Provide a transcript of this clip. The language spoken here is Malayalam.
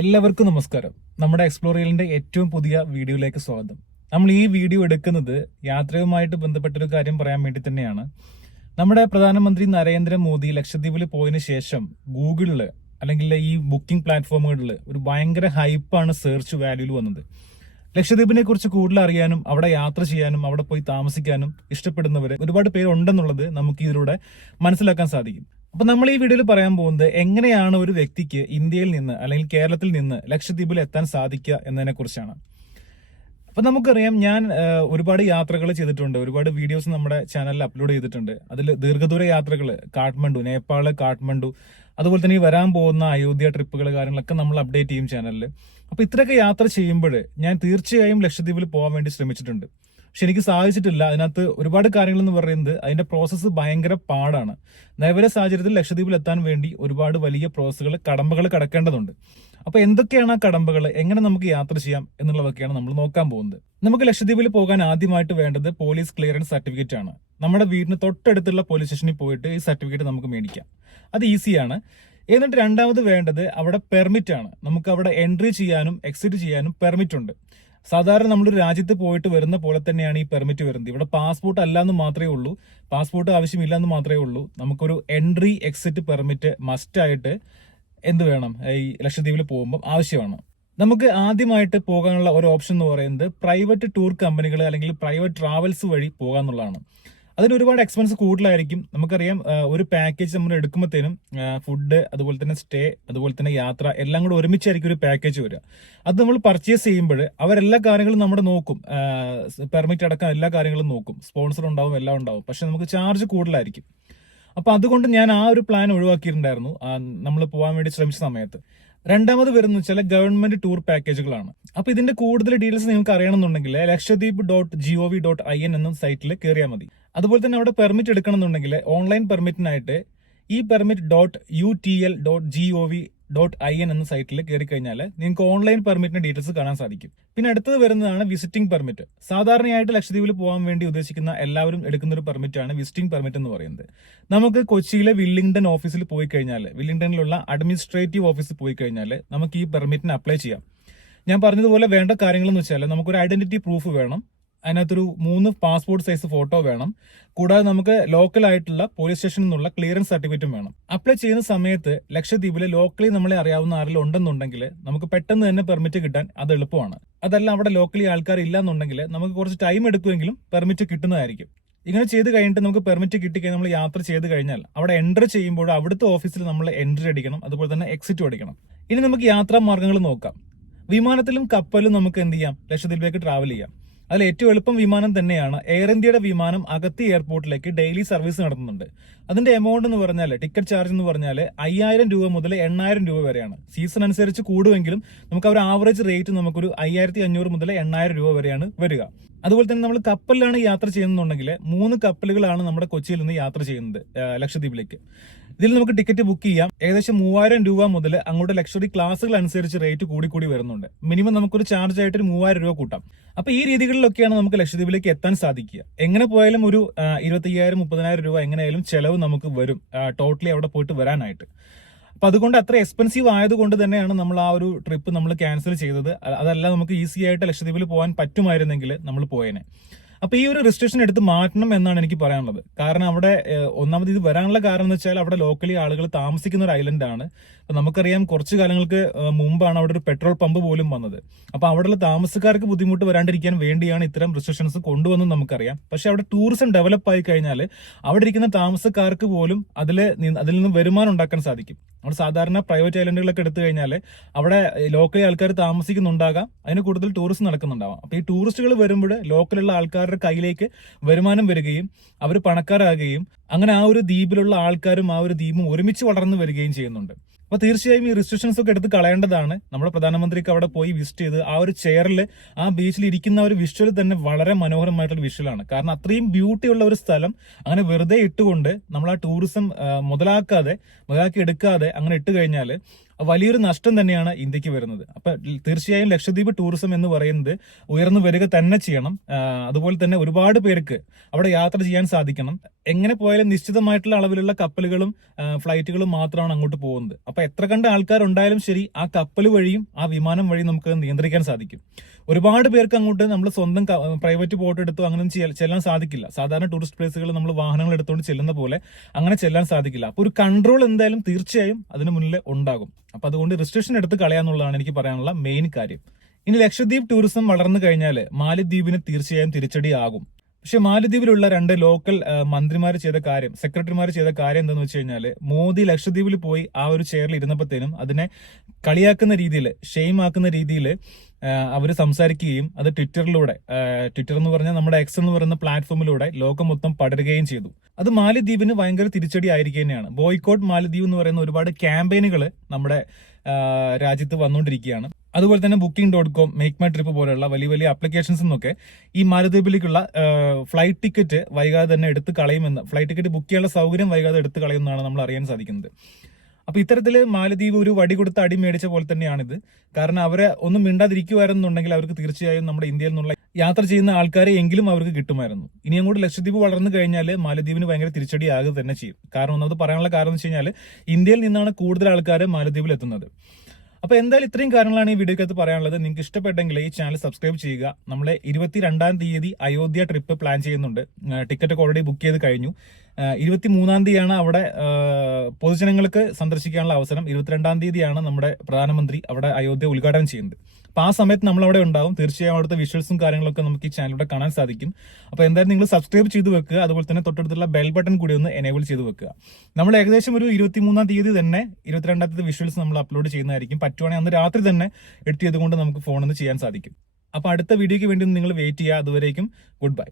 എല്ലാവർക്കും നമസ്കാരം. നമ്മുടെ എക്സ്പ്ലോറിയലിന്റെ ഏറ്റവും പുതിയ വീഡിയോയിലേക്ക് സ്വാഗതം. നമ്മൾ ഈ വീഡിയോ എടുക്കുന്നത് യാത്രയുമായിട്ട് ബന്ധപ്പെട്ടൊരു കാര്യം പറയാൻ വേണ്ടി തന്നെയാണ്. നമ്മുടെ പ്രധാനമന്ത്രി നരേന്ദ്രമോദി ലക്ഷദ്വീപിൽ പോയതിനു ശേഷം ഗൂഗിളില് അല്ലെങ്കിൽ ഈ ബുക്കിംഗ് പ്ലാറ്റ്ഫോമുകളിൽ ഒരു ഭയങ്കര ഹൈപ്പാണ് സെർച്ച് വാല്യൂല് വന്നത്. ലക്ഷദ്വീപിനെ കുറിച്ച് കൂടുതൽ അറിയാനും അവിടെ യാത്ര ചെയ്യാനും അവിടെ പോയി താമസിക്കാനും ഇഷ്ടപ്പെടുന്നവര് ഒരുപാട് പേരുണ്ടെന്നുള്ളത് നമുക്ക് ഇതിലൂടെ മനസ്സിലാക്കാൻ സാധിക്കും. അപ്പൊ നമ്മൾ ഈ വീഡിയോയിൽ പറയാൻ പോകുന്നത് എങ്ങനെയാണ് ഒരു വ്യക്തിക്ക് ഇന്ത്യയിൽ നിന്ന് അല്ലെങ്കിൽ കേരളത്തിൽ നിന്ന് ലക്ഷദ്വീപിൽ എത്താൻ സാധിക്കുക എന്നതിനെ കുറിച്ചാണ്. അപ്പൊ നമുക്കറിയാം, ഞാൻ ഒരുപാട് യാത്രകൾ ചെയ്തിട്ടുണ്ട്, ഒരുപാട് വീഡിയോസ് നമ്മുടെ ചാനലിൽ അപ്ലോഡ് ചെയ്തിട്ടുണ്ട്. അതിൽ ദീർഘദൂര യാത്രകൾ, കാഠ്മണ്ഡു, നേപ്പാള്, കാഠ്മണ്ഡു, അതുപോലെ തന്നെ ഈ വരാൻ പോകുന്ന അയോധ്യ ട്രിപ്പുകൾ, കാര്യങ്ങളൊക്കെ നമ്മൾ അപ്ഡേറ്റ് ചെയ്യും ചാനലിൽ. അപ്പൊ ഇത്രയൊക്കെ യാത്ര ചെയ്യുമ്പോൾ ഞാൻ തീർച്ചയായും ലക്ഷദ്വീപിൽ പോകാൻ വേണ്ടി ശ്രമിച്ചിട്ടുണ്ട്. പക്ഷെ എനിക്ക് സാധിച്ചിട്ടില്ല. അതിനകത്ത് ഒരുപാട് കാര്യങ്ങൾ എന്ന് പറയുന്നത് അതിന്റെ പ്രോസസ്സ് ഭയങ്കര പാടാണ്. നിലവിലെ സാഹചര്യത്തിൽ ലക്ഷദ്വീപിൽ എത്താൻ വേണ്ടി ഒരുപാട് വലിയ പ്രോസസ്സുകൾ, കടമ്പകൾ കടക്കേണ്ടതുണ്ട്. അപ്പൊ എന്തൊക്കെയാണ് ആ കടമ്പകൾ, എങ്ങനെ നമുക്ക് യാത്ര ചെയ്യാം എന്നുള്ളതൊക്കെയാണ് നമ്മൾ നോക്കാൻ പോകുന്നത്. നമുക്ക് ലക്ഷദ്വീപിൽ പോകാൻ ആദ്യമായിട്ട് വേണ്ടത് പോലീസ് ക്ലിയറൻസ് സർട്ടിഫിക്കറ്റ് ആണ്. നമ്മുടെ വീടിന് തൊട്ടടുത്തുള്ള പോലീസ് സ്റ്റേഷനിൽ പോയിട്ട് ഈ സർട്ടിഫിക്കറ്റ് നമുക്ക് മേടിക്കാം. അത് ഈസിയാണ്. എന്നിട്ട് രണ്ടാമത് വേണ്ടത് അവിടെ പെർമിറ്റ് ആണ്. നമുക്ക് അവിടെ എൻട്രി ചെയ്യാനും എക്സിറ്റ് ചെയ്യാനും പെർമിറ്റ് ഉണ്ട്. സാധാരണ നമ്മളൊരു രാജ്യത്ത് പോയിട്ട് വരുന്ന പോലെ തന്നെയാണ് ഈ പെർമിറ്റ് വരുന്നത്. ഇവിടെ പാസ്പോർട്ട് അല്ലാന്ന് മാത്രമേ ഉള്ളൂ, പാസ്പോർട്ട് ആവശ്യമില്ല എന്ന് മാത്രമേ ഉള്ളൂ. നമുക്കൊരു എൻട്രി എക്സിറ്റ് പെർമിറ്റ് മസ്റ്റ് ആയിട്ട് എന്ത് വേണം, ഈ ലക്ഷദ്വീപിൽ പോകുമ്പോൾ ആവശ്യമാണ്. നമുക്ക് ആദ്യമായിട്ട് പോകാനുള്ള ഒരു ഓപ്ഷൻ എന്ന് പറയുന്നത് പ്രൈവറ്റ് ടൂർ കമ്പനികൾ അല്ലെങ്കിൽ പ്രൈവറ്റ് ട്രാവൽസ് വഴി പോകാന്നുള്ളതാണ്. അതിന് ഒരുപാട് എക്സ്പെൻസ് കൂടുതലായിരിക്കും. നമുക്കറിയാം, ഒരു പാക്കേജ് നമ്മൾ എടുക്കുമ്പോഴത്തേനും ഫുഡ്, അതുപോലെ തന്നെ സ്റ്റേ, അതുപോലെ തന്നെ യാത്ര എല്ലാം കൂടെ ഒരുമിച്ചായിരിക്കും ഒരു പാക്കേജ് വരിക. അത് നമ്മൾ പർച്ചേസ് ചെയ്യുമ്പോൾ അവരെല്ലാ കാര്യങ്ങളും നമ്മുടെ നോക്കും, പെർമിറ്റ് അടക്കം എല്ലാ കാര്യങ്ങളും നോക്കും, സ്പോൺസർ ഉണ്ടാവും, എല്ലാം ഉണ്ടാവും. പക്ഷെ നമുക്ക് ചാർജ് കൂടുതലായിരിക്കും. അപ്പൊ അതുകൊണ്ട് ഞാൻ ആ ഒരു പ്ലാൻ ഒഴിവാക്കിയിട്ടുണ്ടായിരുന്നു നമ്മൾ പോകാൻ വേണ്ടി ശ്രമിച്ച സമയത്ത്. രണ്ടാമത് വരുന്ന വെച്ചാൽ ഗവൺമെന്റ് ടൂർ പാക്കേജുകളാണ്. അപ്പൊ ഇതിന്റെ കൂടുതൽ ഡീറ്റെയിൽസ് നിങ്ങൾക്ക് അറിയണമെന്നുണ്ടെങ്കിൽ lakshadweep.gov.in എന്ന സൈറ്റിൽ കയറിയാൽ മതി. അതുപോലെ തന്നെ അവിടെ പെർമിറ്റ് എടുക്കണമെന്നുണ്ടെങ്കിൽ ഓൺലൈൻ പെർമിറ്റിനായിട്ട് permit.utl.gov.in എന്ന സൈറ്റിൽ കയറി കഴിഞ്ഞാൽ നിങ്ങൾക്ക് ഓൺലൈൻ പെർമിറ്റിന്റെ ഡീറ്റെയിൽസ് കാണാൻ സാധിക്കും. പിന്നെ അടുത്തത് വരുന്നതാണ് വിസിറ്റിംഗ് പെർമിറ്റ്. സാധാരണയായിട്ട് ലക്ഷദ്വീപിൽ പോകാൻ വേണ്ടി ഉദ്ദേശിക്കുന്ന എല്ലാവരും എടുക്കുന്ന ഒരു പെർമിറ്റ് ആണ് വിസിറ്റിംഗ് പെർമിറ്റ് എന്ന് പറയുന്നത്. നമുക്ക് കൊച്ചിയിലെ വില്ലിംഗ്ടൺ ഓഫീസിൽ പോയി കഴിഞ്ഞാൽ, വില്ലിംഗ്ടണിലുള്ള അഡ്മിനിസ്ട്രേറ്റീവ് ഓഫീസിൽ പോയി കഴിഞ്ഞാൽ നമുക്ക് ഈ പെർമിറ്റിന് അപ്ലൈ ചെയ്യാം. ഞാൻ പറഞ്ഞതുപോലെ വേണ്ട കാര്യങ്ങളെന്ന് വെച്ചാൽ നമുക്കൊരു ഐഡന്റിറ്റി പ്രൂഫ് വേണം, അതിനകത്തൊരു 3 പാസ്പോർട്ട് സൈസ് ഫോട്ടോ വേണം, കൂടാതെ നമുക്ക് ലോക്കൽ ആയിട്ടുള്ള പോലീസ് സ്റ്റേഷനിൽ നിന്നുള്ള ക്ലിയറൻസ് സർട്ടിഫിക്കറ്റും വേണം. അപ്ലൈ ചെയ്യുന്ന സമയത്ത് ലക്ഷദ്വീപിൽ ലോക്കലി നമ്മളെ അറിയാവുന്ന ആരെങ്കിലും ഉണ്ടെന്നുണ്ടെങ്കിൽ നമുക്ക് പെട്ടെന്ന് തന്നെ പെർമിറ്റ് കിട്ടാൻ അത് എളുപ്പമാണ്. അതല്ല അവിടെ ലോക്കലി ആൾക്കാർ ഇല്ല എന്നുണ്ടെങ്കിൽ നമുക്ക് കുറച്ച് ടൈം എടുക്കുമെങ്കിലും പെർമിറ്റ് കിട്ടുന്നതായിരിക്കും. ഇങ്ങനെ ചെയ്ത് കഴിഞ്ഞിട്ട് നമുക്ക് പെർമിറ്റ് കിട്ടിക്കഴിഞ്ഞാൽ നമ്മൾ യാത്ര ചെയ്ത് കഴിഞ്ഞാൽ അവിടെ എൻട്രി ചെയ്യുമ്പോൾ അവിടുത്തെ ഓഫീസിൽ നമ്മൾ എൻട്രി അടിക്കണം, അതുപോലെ തന്നെ എക്സിറ്റും അടിക്കണം. ഇനി നമുക്ക് യാത്രാ മാർഗ്ഗങ്ങൾ നോക്കാം. വിമാനത്തിലും കപ്പലും നമുക്ക് എന്ത് ചെയ്യാം, ലക്ഷദ്വീപിലേക്ക് ട്രാവൽ ചെയ്യാം. അതിൽ ഏറ്റവും എളുപ്പം വിമാനം തന്നെയാണ്. എയർ ഇന്ത്യയുടെ വിമാനം അഗത്തി എയർപോർട്ടിലേക്ക് ഡെയിലി സർവീസ് നടത്തുന്നുണ്ട്. അതിന്റെ എമൗണ്ട് എന്ന് പറഞ്ഞാൽ, ടിക്കറ്റ് ചാർജ് എന്ന് പറഞ്ഞാൽ 5000 രൂപ മുതൽ 8000 രൂപ വരെയാണ്. സീസൺ അനുസരിച്ച് കൂടുമെങ്കിലും നമുക്ക് ഒരു ആവറേജ് റേറ്റ് നമുക്കൊരു 5500 മുതൽ 8000 രൂപ വരെയാണ് വരിക. അതുപോലെ തന്നെ നമ്മൾ കപ്പലിലാണ് യാത്ര ചെയ്യുന്നുണ്ടെങ്കിൽ 3 കപ്പലുകളാണ് നമ്മുടെ കൊച്ചിയിൽ നിന്ന് യാത്ര ചെയ്യുന്നത് ലക്ഷദ്വീപിലേക്ക്. ഇതിൽ നമുക്ക് ടിക്കറ്റ് ബുക്ക് ചെയ്യാം. ഏകദേശം 3000 രൂപ മുതൽ അങ്ങോട്ട് ലക്ഷറി ക്ലാസുകൾ അനുസരിച്ച് റേറ്റ് കൂടി വരുന്നുണ്ട്. മിനിമം നമുക്കൊരു ചാർജ് ആയിട്ട് ഒരു 3000 രൂപ കൂട്ടാം. അപ്പൊ ഈ രീതികളിലൊക്കെയാണ് നമുക്ക് ലക്ഷദ്വീപിലേക്ക് എത്താൻ സാധിക്കുക. എങ്ങനെ പോയാലും ഒരു 25,000 30,000 രൂപ എങ്ങനെയായാലും ചെലവ് നമുക്ക് വരും ടോട്ടലി അവിടെ പോയിട്ട് വരാനായിട്ട്. അപ്പൊ അതുകൊണ്ട് അത്ര എക്സ്പെൻസീവ് ആയതുകൊണ്ട് തന്നെയാണ് നമ്മൾ ആ ഒരു ട്രിപ്പ് നമ്മൾ ക്യാൻസൽ ചെയ്തത്. അതല്ല നമുക്ക് ഈസി ആയിട്ട് ലക്ഷദ്വീപിൽ പോകാൻ പറ്റുമായിരുന്നെങ്കിൽ നമ്മൾ പോയേനെ. അപ്പൊ ഈ ഒരു റെസ്ട്രിക്ഷൻ എടുത്ത് മാറ്റണം എന്നാണ് എനിക്ക് പറയാനുള്ളത്. കാരണം അവിടെ ഒന്നാമത് ഇത് വരാനുള്ള കാരണം എന്ന് വെച്ചാൽ അവിടെ ലോക്കലി ആളുകൾ താമസിക്കുന്ന ഒരു ഐലൻഡ് ആണ്. അപ്പൊ നമുക്കറിയാം, കുറച്ചു കാലങ്ങൾക്ക് മുമ്പാണ് അവിടെ ഒരു പെട്രോൾ പമ്പ് പോലും വന്നത്. അപ്പൊ അവിടെയുള്ള താമസക്കാർക്ക് ബുദ്ധിമുട്ട് വരാണ്ടിരിക്കാൻ വേണ്ടിയാണ് ഇത്തരം റെസ്ട്രിക്ഷൻസ് കൊണ്ടുവന്നത് നമുക്കറിയാം. പക്ഷെ അവിടെ ടൂറിസം ഡെവലപ്പ് ആയി കഴിഞ്ഞാൽ അവിടെ ഇരിക്കുന്ന താമസക്കാർക്ക് പോലും അതിൽ നിന്ന് വരുമാനം ഉണ്ടാക്കാൻ സാധിക്കും. അവിടെ സാധാരണ പ്രൈവറ്റ് ഐലൻഡുകളൊക്കെ എടുത്തു കഴിഞ്ഞാൽ അവിടെ ലോക്കൽ ആൾക്കാർ താമസിക്കുന്നുണ്ടാകാം, അതിന് കൂടുതൽ ടൂറിസം നടക്കുന്നുണ്ടാവാം. അപ്പൊ ഈ ടൂറിസ്റ്റുകൾ വരുമ്പോൾ ലോക്കലുള്ള ആൾക്കാരുടെ കയ്യിലേക്ക് വരുമാനം വരികയും അവർ പണക്കാരാകുകയും അങ്ങനെ ആ ഒരു ദ്വീപിലുള്ള ആൾക്കാരും ആ ഒരു ദ്വീപും ഒരുമിച്ച് വളർന്നു വരികയും ചെയ്യുന്നുണ്ട്. അപ്പൊ തീർച്ചയായും ഈ റെസ്ട്രിക്ഷൻസ് ഒക്കെ എടുത്ത് കളയേണ്ടതാണ്. നമ്മുടെ പ്രധാനമന്ത്രിക്ക് അവിടെ പോയി വിസിറ്റ് ചെയ്ത് ആ ഒരു ചെയറിൽ ആ ബീച്ചിൽ ഇരിക്കുന്ന ഒരു വിഷ്വൽ തന്നെ വളരെ മനോഹരമായിട്ടുള്ള വിഷ്വലാണ്. കാരണം അത്രയും ബ്യൂട്ടി ഉള്ള ഒരു സ്ഥലം അങ്ങനെ വെറുതെ ഇട്ടുകൊണ്ട് നമ്മൾ ആ ടൂറിസം മുതലാക്കി എടുക്കാതെ അങ്ങനെ ഇട്ട് കഴിഞ്ഞാൽ വലിയൊരു നഷ്ടം തന്നെയാണ് ഇന്ത്യക്ക് വരുന്നത്. അപ്പൊ തീർച്ചയായും ലക്ഷദ്വീപ് ടൂറിസം എന്ന് പറയുന്നത് ഉയർന്നു വരിക തന്നെ ചെയ്യണം. അതുപോലെ തന്നെ ഒരുപാട് പേർക്ക് അവിടെ യാത്ര ചെയ്യാൻ സാധിക്കണം. എങ്ങനെ പോയാലും നിശ്ചിതമായിട്ടുള്ള അളവിലുള്ള കപ്പലുകളും ഫ്ലൈറ്റുകളും മാത്രമാണ് അങ്ങോട്ട് പോകുന്നത്. അപ്പൊ എത്ര കണ്ട ആൾക്കാരുണ്ടായാലും ശരി, ആ കപ്പൽ വഴിയും ആ വിമാനം വഴിയും നമുക്ക് നിയന്ത്രിക്കാൻ സാധിക്കും. ഒരുപാട് പേർക്ക് അങ്ങോട്ട് നമ്മൾ സ്വന്തം പ്രൈവറ്റ് ബോട്ട് എടുത്തോ അങ്ങനെ ചെല്ലാൻ സാധിക്കില്ല. സാധാരണ ടൂറിസ്റ്റ് പ്ലേസുകൾ നമ്മൾ വാഹനങ്ങൾ എടുത്തുകൊണ്ട് ചെല്ലുന്ന പോലെ അങ്ങനെ ചെല്ലാൻ സാധിക്കില്ല. അപ്പൊ ഒരു കൺട്രോൾ എന്തായാലും തീർച്ചയായും അതിന് മുന്നിൽ ഉണ്ടാകും. അപ്പൊ അതുകൊണ്ട് റെസ്ട്രിക്ഷൻ എടുത്ത് കളയാന്നുള്ളതാണ് എനിക്ക് പറയാനുള്ള മെയിൻ കാര്യം. ഇനി ലക്ഷദ്വീപ് ടൂറിസം വളർന്നു കഴിഞ്ഞാൽ മാലിദ്വീപിന് തീർച്ചയായും തിരിച്ചടിയാകും. പക്ഷെ മാലദ്വീപിലുള്ള 2 ലോക്കൽ മന്ത്രിമാർ ചെയ്ത കാര്യം, സെക്രട്ടറിമാർ ചെയ്ത കാര്യം എന്താണെന്ന് വെച്ച് കഴിഞ്ഞാൽ, മോദി ലക്ഷദ്വീപിൽ പോയി ആ ഒരു ചെയറിൽ ഇരുന്നപ്പോഴത്തേനും അതിനെ കളിയാക്കുന്ന രീതിയിൽ, ഷെയിം ആക്കുന്ന രീതിയിൽ അവർ സംസാരിക്കുകയും അത് ട്വിറ്ററിലൂടെ, ട്വിറ്റർ എന്ന് പറഞ്ഞാൽ നമ്മുടെ എക്സ് എന്ന് പറയുന്ന പ്ലാറ്റ്ഫോമിലൂടെ ലോകം മൊത്തം പടരുകയും ചെയ്തു. അത് മാലദ്വീപിന് ഭയങ്കര തിരിച്ചടി ആയിരിക്കുക തന്നെയാണ്. ബോയ്ക്കോട്ട് മാലദ്വീപ് എന്ന് പറയുന്ന ഒരുപാട് ക്യാമ്പയിനുകൾ നമ്മുടെ രാജ്യത്ത് വന്നുകൊണ്ടിരിക്കുകയാണ്. അതുപോലെ തന്നെ Booking.com, മേക്ക് മൈ ട്രിപ്പ് പോലെയുള്ള വലിയ വലിയ ആപ്ലിക്കേഷൻസ് നിന്നൊക്കെ ഈ മാലദ്വീപിലേക്കുള്ള ഫ്ലൈറ്റ് ടിക്കറ്റ് വൈകാതെ തന്നെ എടുത്ത് കളയുമെന്ന്, ഫ്ലൈറ്റ് ടിക്കറ്റ് ബുക്ക് ചെയ്യാനുള്ള സൗകര്യം വൈകാതെ എടുത്ത് കളയുമെന്നാണ് നമ്മൾ അറിയാൻ സാധിക്കുന്നത്. അപ്പൊ ഇത്തരത്തില് മാലദ്വീപ് ഒരു വടി കൊടുത്ത് അടി മേടിച്ച പോലെ തന്നെയാണിത്. കാരണം അവരെ ഒന്നും മിണ്ടാതിരിക്കുമായിരുന്നുണ്ടെങ്കിൽ അവർക്ക് തീർച്ചയായും നമ്മുടെ ഇന്ത്യയിൽ നിന്നുള്ള യാത്ര ചെയ്യുന്ന ആൾക്കാരെ എങ്കിലും അവർക്ക് കിട്ടുമായിരുന്നു. ഇനി അങ്ങോട്ട് ലക്ഷദ്വീപ് വളർന്നു കഴിഞ്ഞാൽ മാലദ്വീപിന് ഭയങ്കര തിരിച്ചടി ആകുക തന്നെ ചെയ്യും. കാരണം ഒന്നാമത് പറയാനുള്ള കാരണം എന്ന് വെച്ച് കഴിഞ്ഞാൽ ഇന്ത്യയിൽ നിന്നാണ് കൂടുതൽ ആൾക്കാർ മാലദ്വീപിൽ എത്തുന്നത്. അപ്പൊ എന്തായാലും ഇത്രയും കാര്യങ്ങളാണ് ഈ വീഡിയോക്കകത്ത് പറയാനുള്ളത്. നിങ്ങൾക്ക് ഇഷ്ടപ്പെട്ടെങ്കിൽ ഈ ചാനൽ സബ്സ്ക്രൈബ് ചെയ്യുക. നമ്മളെ 22-ാം തീയതി അയോധ്യ ട്രിപ്പ് പ്ലാൻ ചെയ്യുന്നുണ്ട്. ടിക്കറ്റ് ഒക്കെ ഓൾറെഡി ബുക്ക് ചെയ്ത് കഴിഞ്ഞു. 23-ാം തീയതിയാണ് അവിടെ പൊതുജനങ്ങൾക്ക് സന്ദർശിക്കാനുള്ള അവസരം. 22-ാം തീയതിയാണ് നമ്മുടെ പ്രധാനമന്ത്രി അവിടെ അയോധ്യ ഉദ്ഘാടനം ചെയ്യുന്നത്. അപ്പൊ ആ സമയത്ത് നമ്മൾ അവിടെ ഉണ്ടാവും. തീർച്ചയായും അവിടുത്തെ വിഷ്വൽസും കാര്യങ്ങളൊക്കെ നമുക്ക് ഈ ചാനലിലൂടെ കാണാൻ സാധിക്കും. അപ്പൊ എന്തായാലും നിങ്ങൾ സബ്സ്ക്രൈബ് ചെയ്ത് വെക്കുക. അതുപോലെ തന്നെ തൊട്ടടുത്തുള്ള ബെൽ ബട്ടൺ കൂടി ഒന്ന് എനേബിൾ ചെയ്ത് വെക്കുക. നമ്മൾ ഏകദേശം ഒരു 23-ാം തീയതി തന്നെ 22-ാം തീയതി വിഷ്വൽസ് നമ്മൾ അപ്ലോഡ് ചെയ്യുന്നതായിരിക്കും. പറ്റുവാണെങ്കിൽ അന്ന് രാത്രി തന്നെ എഡിറ്റ് ചെയ്തുകൊണ്ട് നമുക്ക് ഫോണിൽ നിന്ന് ചെയ്യാൻ സാധിക്കും. അപ്പൊ അടുത്ത വീഡിയോയ്ക്ക് വേണ്ടി നിങ്ങൾ വെയിറ്റ് ചെയ്യുക. അതുവരേക്കും ഗുഡ് ബൈ.